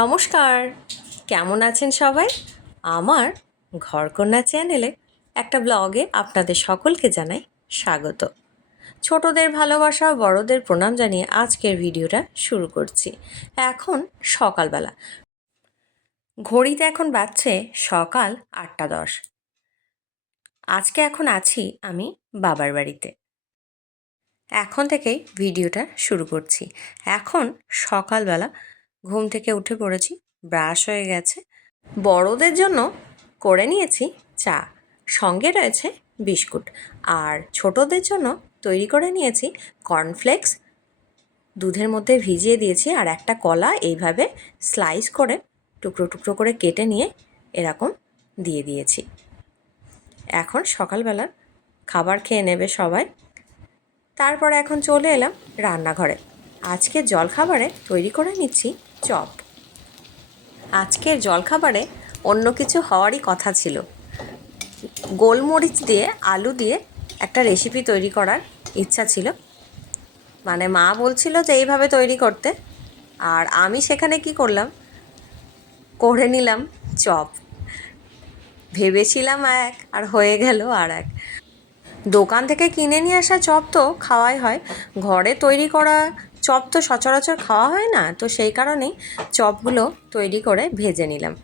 নমস্কার। কেমন আছেন সবাই? আমার ঘরকন্যা চ্যানেলে একটা ব্লগে আপনাদের সকলকে জানাই স্বাগত। ছোটদের ভালোবাসা, বড়দের প্রণাম জানিয়ে আজকের ভিডিওটা শুরু করছি। এখন সকালবেলা। ঘড়িতে এখন বাজছে সকাল আটটা দশ। আজকে এখন আছি আমি বাবার বাড়িতে। এখন থেকেই ভিডিওটা শুরু করছি। এখন সকালবেলা ঘুম থেকে উঠে পড়েছি, ব্রাশ হয়ে গেছে। বড়দের জন্য করে নিয়েছি চা, সঙ্গে রয়েছে বিস্কুট। আর ছোটদের জন্য তৈরি করে নিয়েছি কর্নফ্লেক্স। দুধের মধ্যে ভিজিয়ে দিয়েছি আর একটা কলা এইভাবে স্লাইস করে, টুকরো টুকরো করে কেটে নিয়ে এরকম দিয়ে দিয়েছি। এখন সকালবেলা খাবার খেয়ে নেবে সবাই। তারপর এখন চলে এলাম রান্নাঘরে। আজকে জলখাবারে তৈরি করে নিচ্ছি চপ। আজকের জলখাবারে অন্য কিছু হওয়ারই কথা ছিল। গোলমরিচ দিয়ে, আলু দিয়ে একটা রেসিপি তৈরি করার ইচ্ছা ছিল। মানে মা বলছিল যে, এইভাবে তৈরি করতে। আর আমি সেখানে কি করলাম? করে নিলাম চপ। ভেবেছিলাম এক, আর হয়ে গেল আর এক। দোকান থেকে কিনে নিয়ে আসা চপ তো খাওয়াই হয়। ঘরে তৈরি করা চপ তো সচরাচর খাওয়া হয় না, তো সেই কারণেই চপগুলো তৈরি করে ভেজে নিলাম।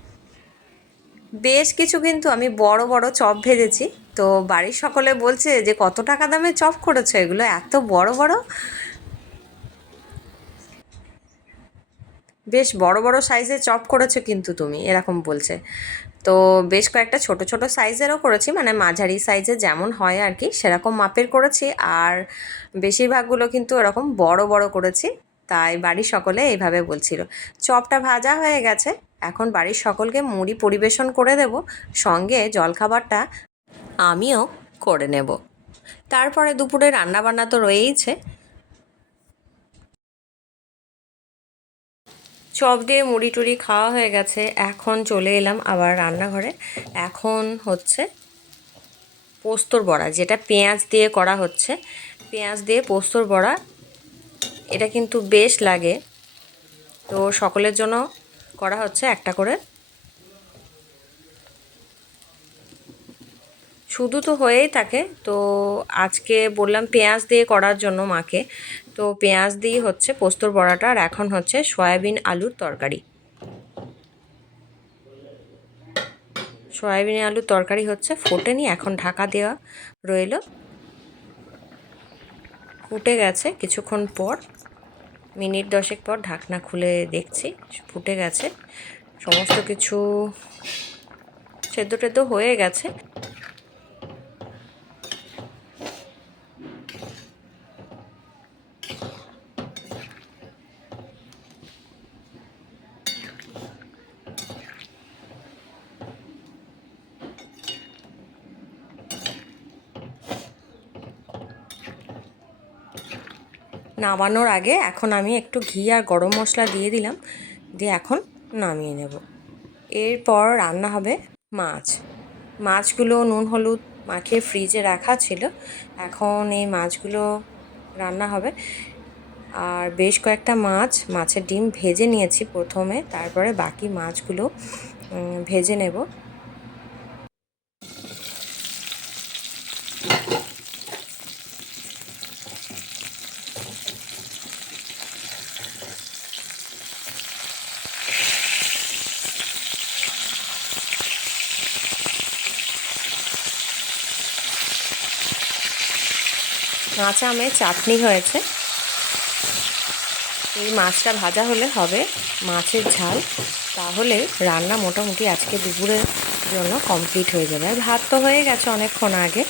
বেশ কিছু কিন্তু আমি বড় বড় চপ ভেজেছি, তো বাড়ির সকলে বলছে যে কত টাকা দামে চপ করেছ? এগুলো এত বড় বড়? বেশ বড় বড় সাইজে চপ করেছ কিন্তু তুমি, এরকম বলছে। তো বেশ কয়েকটা ছোট ছোট সাইজেরও করেছি মানে মাঝারি সাইজে যেমন হয় আর কি সেরকম মাপের করেছি। আর বেশিরভাগগুলো কিন্তু এরকম বড় বড় করেছি, তাই বাড়ির সকলে এইভাবে বলছিল। চপটা ভাজা হয়ে গেছে, এখন বাড়ির সকলকে মুড়ি পরিবেশন করে দেব, সঙ্গে জলখাবারটা আমিও করে নেব। তারপরে দুপুরে রান্নাবান্না তো রয়েইছে চপ দিয়ে মুড়ি টুড়ি খাওয়া হয়ে গেছে। এখন চলে এলাম আবার রান্নাঘরে। এখন হচ্ছে পোস্তর বড়া, যেটা পেঁয়াজ দিয়ে করা হচ্ছে। পেঁয়াজ দিয়ে পোস্তর বড়া, এটা কিন্তু বেশ লাগে। তো সকলের জন্য করা হচ্ছে একটা করে। শুধু তো হয়েই থাকে। তো আজকে বললাম পেঁয়াজ দিয়ে করার জন্য মাকে। তো পেঁয়াজ দিয়ে হচ্ছে পোস্তর বড়াটা আর এখন হচ্ছে সয়াবিন আলুর তরকারি। সয়াবিন আলুর তরকারি হচ্ছে ফোটেনি, এখন ঢাকা দেওয়া রইল। ফুটে গেছে কিছুক্ষণ পর, মিনিট দশেক পর ঢাকনা খুলে দেখছি, ফুটে গেছে। সমস্ত কিছু সেদ্ধ টেদ্ধ হয়ে গেছে। নামানোর আগে এখন আমি একটু ঘি আর গরম মশলা দিয়ে দিলাম, দিয়ে এখন নামিয়ে নেব। এরপর রান্না হবে মাছ। মাছগুলো নুন, হলুদ মাখিয়ে ফ্রিজে রাখা ছিল। এখন এই মাছগুলো রান্না হবে। আর বেশ কয়েকটা মাছ, মাছের ডিম ভেজে নিয়েছি প্রথমে, তারপরে বাকি মাছগুলো ভেজে নেব। কাঁচা আমের চাটনি হয়েছে। এই মাছটা ভাজা হলে হবে মাছের ঝাল। তাহলে রান্না মোটামুটি আজকে দুপুরের জন্য কমপ্লিট হয়ে যাবে। আর ভাত তো হয়ে গেছে অনেকক্ষণ আগে।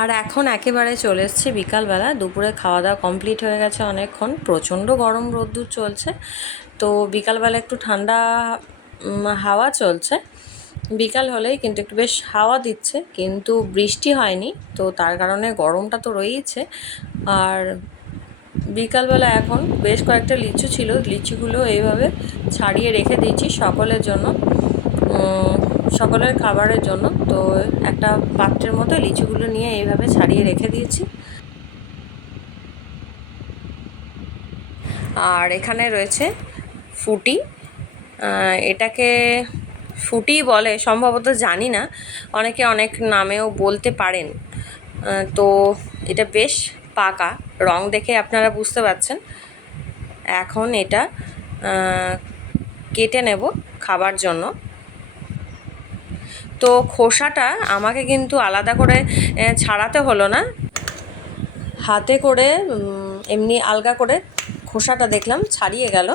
আর এখন একেবারে চলে এসছে বিকালবেলা। দুপুরে খাওয়া দাওয়া কমপ্লিট হয়ে গেছে অনেকক্ষণ। প্রচণ্ড গরম রোদ্দুর চলছে। তো বিকালবেলা একটু ঠান্ডা হাওয়া চলছে। বিকাল হলেই কিন্তু একটু বেশ হাওয়া দিচ্ছে, কিন্তু বৃষ্টি হয়নি, তো তার কারণে গরমটা তো রয়েইছে। আর বিকালবেলা এখন বেশ কয়েকটা লিচু ছিল, লিচুগুলো এইভাবে ছাড়িয়ে রেখে দিয়েছি সকলের জন্য সকলের খাবারের জন্য। তো একটা পাত্রের মতো লিচুগুলো নিয়ে এইভাবে ছাড়িয়ে রেখে দিয়েছি। আর এখানে রয়েছে ফুটি এটাকে ফুটি বলে, সম্ভবত জানি না। অনেকে অনেক নামেও বলতে পারেন। তো এটা বেশ পাকা। রং দেখে আপনারা বুঝতে পারছেন। এখন এটা কেটে নেব খাবার জন্য। তো খোসাটা আমাকে কিন্তু আলাদা করে ছাড়াতে হলো না। হাতে করে এমনি আলগা করে খোসাটা দেখলাম, ছাড়িয়ে গেল।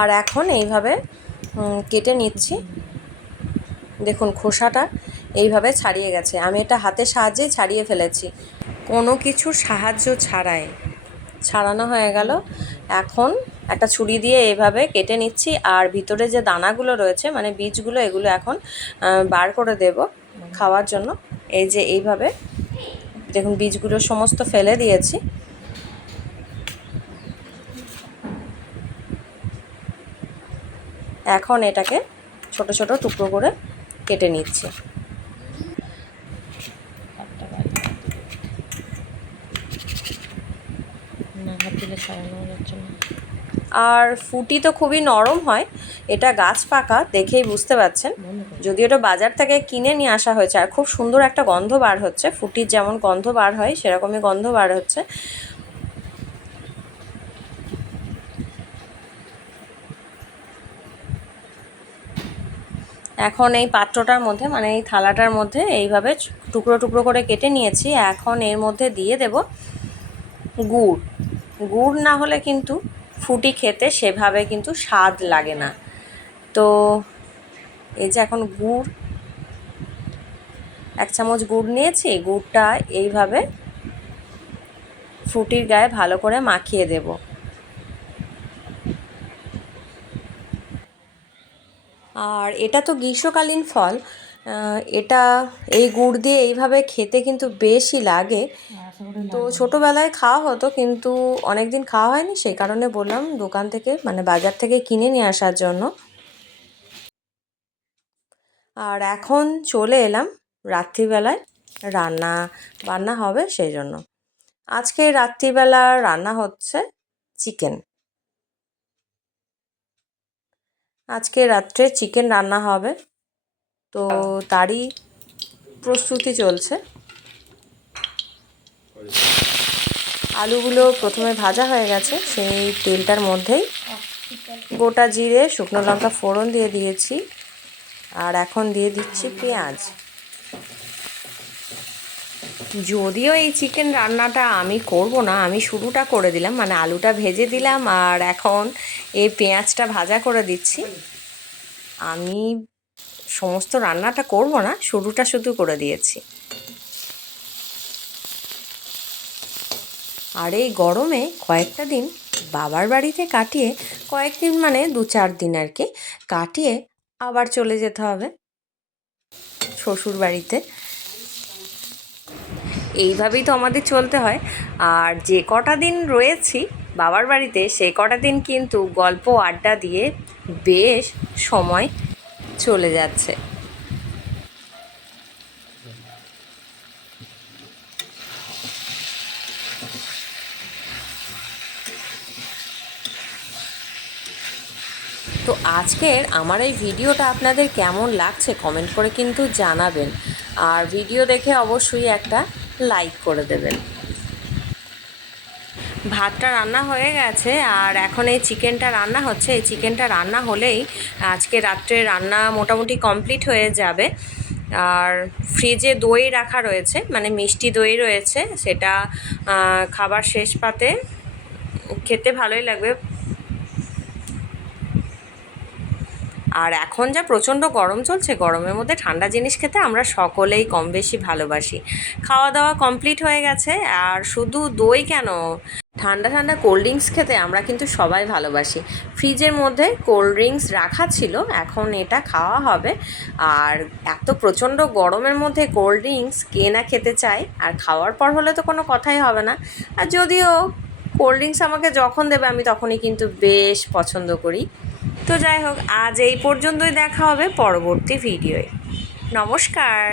আর এখন এইভাবে কেটে নিচ্ছি। দেখুন খোসাটা এইভাবে ছাড়িয়ে গেছে। আমি এটা হাতের সাহায্যে ছাড়িয়ে ফেলেছি। কোনো কিছুর সাহায্য ছাড়াই। ছাড়ানো হয়ে গেল। এখন একটা ছুরি দিয়ে এইভাবে কেটে নিচ্ছি। আর ভিতরে যে দানাগুলো রয়েছে মানে বীজগুলো, এগুলো এখন বার করে দেব খাওয়ার জন্য। এই যে এইভাবে, দেখুন বীজগুলো সমস্ত ফেলে দিয়েছি। এখন এটাকে ছোট ছোট টুকরো করে কেটে নিচ্ছি। আর ফুটি তো খুবই নরম হয় এটা গাছ পাকা দেখেই বুঝতে পারছেন। যদি ওটা বাজার থেকে কিনে নিয়ে আসা হয়েছে আর খুব সুন্দর একটা গন্ধ বার হচ্ছে ফুটির যেমন গন্ধ বার হয় সেরকমই গন্ধ বার হচ্ছে। এখন এই পাত্রটার মধ্যে মানে এই থালাটার মধ্যে এইভাবে টুকরো টুকরো করে কেটে নিয়েছি। এখন এর মধ্যে দিয়ে দেব গুড়। গুড় না হলে কিন্তু ফুটি খেতে সেভাবে কিন্তু স্বাদ লাগে না। তো এই যে এখন গুড়, এক চামচ গুড় নিয়েছি, গুড়টা এইভাবে ফুটির গায়ে ভালো করে মাখিয়ে দেব। আর এটা তো গ্রীষ্মকালীন ফল এটা এই গুড় দিয়ে এইভাবে খেতে কিন্তু বেশি লাগে। তো ছোটোবেলায় খাওয়া হতো কিন্তু অনেক দিন খাওয়া হয়নি সেই কারণে বললাম দোকান থেকে মানে বাজার থেকে কিনে নিয়ে আসার জন্য। আর এখন চলে এলাম রাত্রিবেলায় রান্না বান্না হবে সেই জন্য। আজকে রাত্রিবেলা রান্না হচ্ছে চিকেন। আজকে রাত্রে চিকেন রান্না হবে। তো তারই প্রস্তুতি চলছে। আলুগুলো প্রথমে ভাজা হয়ে গেছে, সেই তেলটার মধ্যেই গোটা জিরে, শুকনো লঙ্কা ফোড়ন দিয়ে দিয়েছি, আর এখন দিয়ে দিচ্ছি পেঁয়াজ। যদিও এই চিকেন রান্নাটা আমি করব না, আমি শুরুটা করে দিলাম মানে আলুটা ভেজে দিলাম আর এখন এই পেঁয়াজটা ভাজা করে দিচ্ছি। আমি সমস্ত রান্নাটা করব না, শুরুটা শুধু করে দিয়েছি। আর এই গরমে কয়েকটা দিন বাবার বাড়িতে কাটিয়ে, কয়েকদিন মানে দু চার দিন আর কি, কাটিয়ে আবার চলে যেতে হবে। শ্বশুর বাড়িতে এইভাবেই তো আমাদের চলতে হয়। আর যে কটা দিন রয়েছি বাবার বাড়িতে সেই কটা দিন কিন্তু গল্প, আড্ডা দিয়ে বেশ সময় চলে যাচ্ছে। তো আজকের আমার এই ভিডিওটা আপনাদের কেমন লাগছে কমেন্ট করে কিন্তু জানাবেন। আর ভিডিও দেখে অবশ্যই একটা লাইক করে দেবেন। ভাতটা রান্না হয়ে গেছে আর এখন এই চিকেনটা রান্না হচ্ছে। এই চিকেনটা রান্না হলেই আজকে রাত্রে রান্না মোটামুটি কমপ্লিট হয়ে যাবে। আর ফ্রিজে দই রাখা রয়েছে মানে মিষ্টি দই রয়েছে, সেটা খাবার শেষ পাতে খেতে ভালোই লাগবে। আর এখন যা প্রচণ্ড গরম চলছে, গরমের মধ্যে ঠান্ডা জিনিস খেতে আমরা সকলেই কম বেশি ভালোবাসি। খাওয়া দাওয়া কমপ্লিট হয়ে গেছে, আর শুধু দই কেন? ঠান্ডা ঠান্ডা কোল্ড ড্রিঙ্কস খেতে আমরা কিন্তু সবাই ভালোবাসি। ফ্রিজের মধ্যে কোল্ড ড্রিঙ্কস রাখা ছিল, এখন এটা খাওয়া হবে। আর এত প্রচণ্ড গরমের মধ্যে কোল্ড ড্রিঙ্কস কে না খেতে চায়, আর খাওয়ার পর হলে তো কোনো কথাই হবে না। আর যদিও কোল্ড ড্রিঙ্কস আমাকে যখন দেবে, আমি তখনই কিন্তু বেশ পছন্দ করি। তো যাই হোক আজ এই পর্যন্তই দেখা হবে পরবর্তী ভিডিওয়ে। নমস্কার।